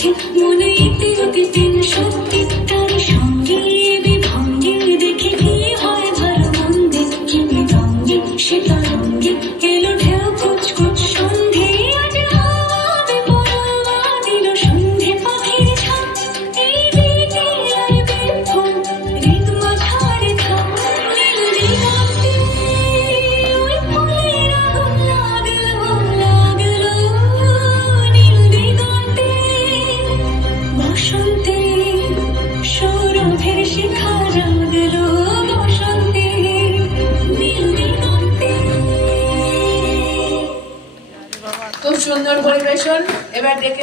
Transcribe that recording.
আছে মনে ইতি অতি দিন সত্যি তার সঙ্গে বিভঙ্গে দেখে কি হয় ভালো মন্দে কি মৃদঙ্গে সে তরঙ্গে এলো ঢেউ কুচকুচ সন্ধে আজ হবে পরোয়া দিল সন্ধে পাখির ছাপ এই বিকেল আর বিভোর ঋত মাঝারে থাম নীল দিগন্তে ওই ফুলের আগুন লাগলো লাগলো নীল দিগন্তে বসন্তে সৌরভের শিখা জাগলো বসন্তে নীল দিগন্তে। খুব সুন্দর পরিবেশন। এবার ডেকে